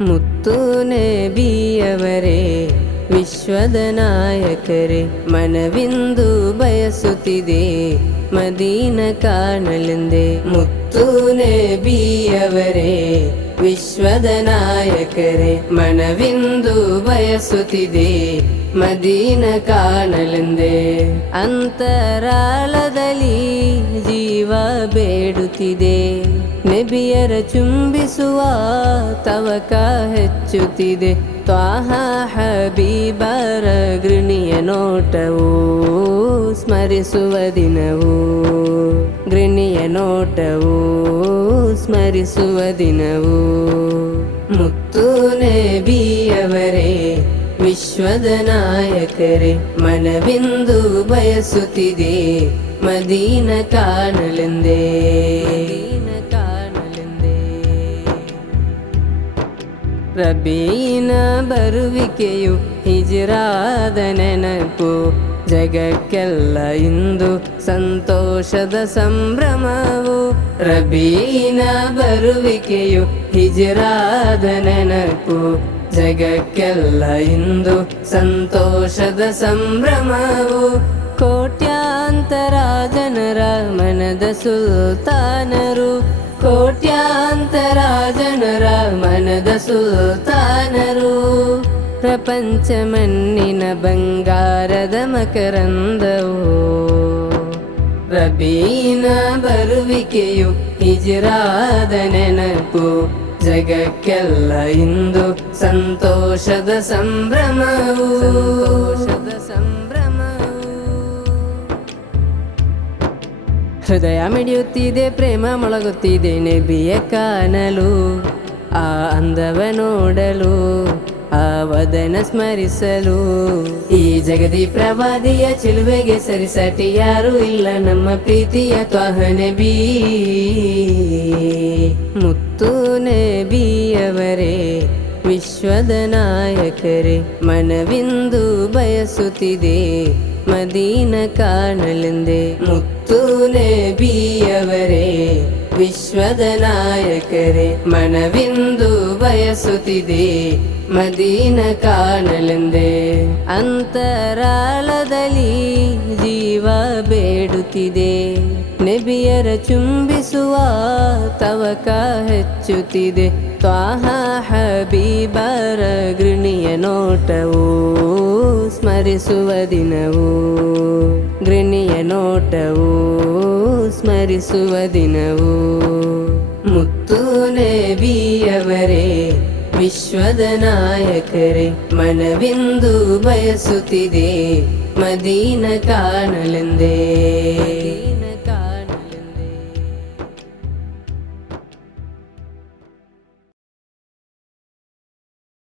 ಮುತ್ತು ನಬಿಯವರೇ ವಿಶ್ವದ ನಾಯಕರೇ, ಮನವಿಂದು ಬಯಸುತ್ತಿದೆ ಮದೀನ ಕಾಣಲೆಂದೇ. ಮುತ್ತು ನಬಿಯವರೇ ವಿಶ್ವದ ನಾಯಕರೇ, ಮನವಿಂದು ಬಯಸುತ್ತಿದೆ ಮದೀನ ಕಾಣಲೆಂದೇ. ಅಂತರಾಳದಲ್ಲಿ ಜೀವ ಬೇಡುತ್ತಿದೆ, ನಬಿಯರ ಚುಂಬಿಸುವ ತವಕ ಹೆಚ್ಚುತ್ತಿದೆ. ತ್ವಾಹ ಹಬೀಬರ ಗೃಣಿಯ ನೋಟವು ಸ್ಮರಿಸುವ ದಿನವು, ಗೃಣಿಯ ನೋಟವು ಸ್ಮರಿಸುವ ದಿನವು. ಮುತ್ತು ನಬಿಯವರೇ ವಿಶ್ವದ ನಾಯಕರೇ, ಮನವಿಂದು ಬಯಸುತ್ತಿದೆ ಮದೀನ ಕಾಣಲೆಂದೇ. ರಬೀನ ಬರುವಿಕೆಯು ಹಿಜ್ರಾದ ನೆನಪು, ಜಗಕ್ಕೆಲ್ಲ ಇಂದು ಸಂತೋಷದ ಸಂಭ್ರಮವು. ರಬೀನ ಬರುವಿಕೆಯು ಹಿಜ್ರಾದ ನೆನಪು, ಜಗಕ್ಕೆಲ್ಲ ಇಂದು ಸಂತೋಷದ ಸಂಭ್ರಮವು. ಕೋಟ್ಯಾಂತರ ಜನರ ಮನದ ಸುಲ್ತಾನರು, ಕೋಟ್ಯಾಂತರ ಜನರ ಮನದ ಸುಲ್ತಾನರು. ಪ್ರಪಂಚ ಮಣ್ಣಿನ ಬಂಗಾರದ ಮಕರಂದವು, ರಬೀನ ಬರುವಿಕೆಯು ಹಿಜ್ರಾದ ನೆನಪು, ಜಗಕ್ಕೆಲ್ಲ ಇಂದು ಸಂತೋಷದ ಸಂಭ್ರಮವು. ಹೃದಯ ಮಿಡಿಯುತ್ತಿದೆ, ಪ್ರೇಮ ಮೊಳಗುತ್ತಿದೆ ನಬಿಯ ಕಾಣಲು, ಆ ಅಂದವ ನೋಡಲು, ಆ ವದನ ಸ್ಮರಿಸಲು. ಈ ಜಗದಿ ಪ್ರವಾದಿಯ ಚಿಲುವೆಗೆ ಸರಿಸಾಟಿ ಯಾರು ಇಲ್ಲ, ನಮ್ಮ ಪ್ರೀತಿಯ ತ್ವಾಹ ನಬಿ. ಮುತ್ತು ನಬಿಯವರೇ ವಿಶ್ವದ ನಾಯಕರೇ, ಮನವಿಂದು ಬಯಸುತ್ತಿದೆ ಮದೀನ ಕಾಣಲೆಂದೇ. ಮುತ್ತು ನಬಿಯವರೇ ವಿಶ್ವದ ನಾಯಕರೇ, ಮನವಿಂದು ಬಯಸುತ್ತಿದೆ ಮದೀನ ಕಾಣಲೆಂದೇ. ಅಂತರಾಳದಲ್ಲಿ ಜೀವ ಬೇಡುತ್ತಿದೆ, ನಬಿಯರ ಚುಂಬಿಸುವ ತವಕ ಹೆಚ್ಚುತ್ತಿದೆ. ತ್ವಾಹ ಹಬೀಬರ ಗೃಣಿಯ ನೋಟವು ಸ್ಮರಿಸುವ ದಿನವು, ಗೃಣಿಯ ನೋಟವು ಸ್ಮರಿಸುವ ದಿನವು. ಮುತ್ತು ನಬಿಯವರೇ ವಿಶ್ವದ ನಾಯಕರೇ, ಮನವಿಂದು ಬಯಸುತ್ತಿದೆ ಮದೀನ ಕಾಣಲೆಂದೇ.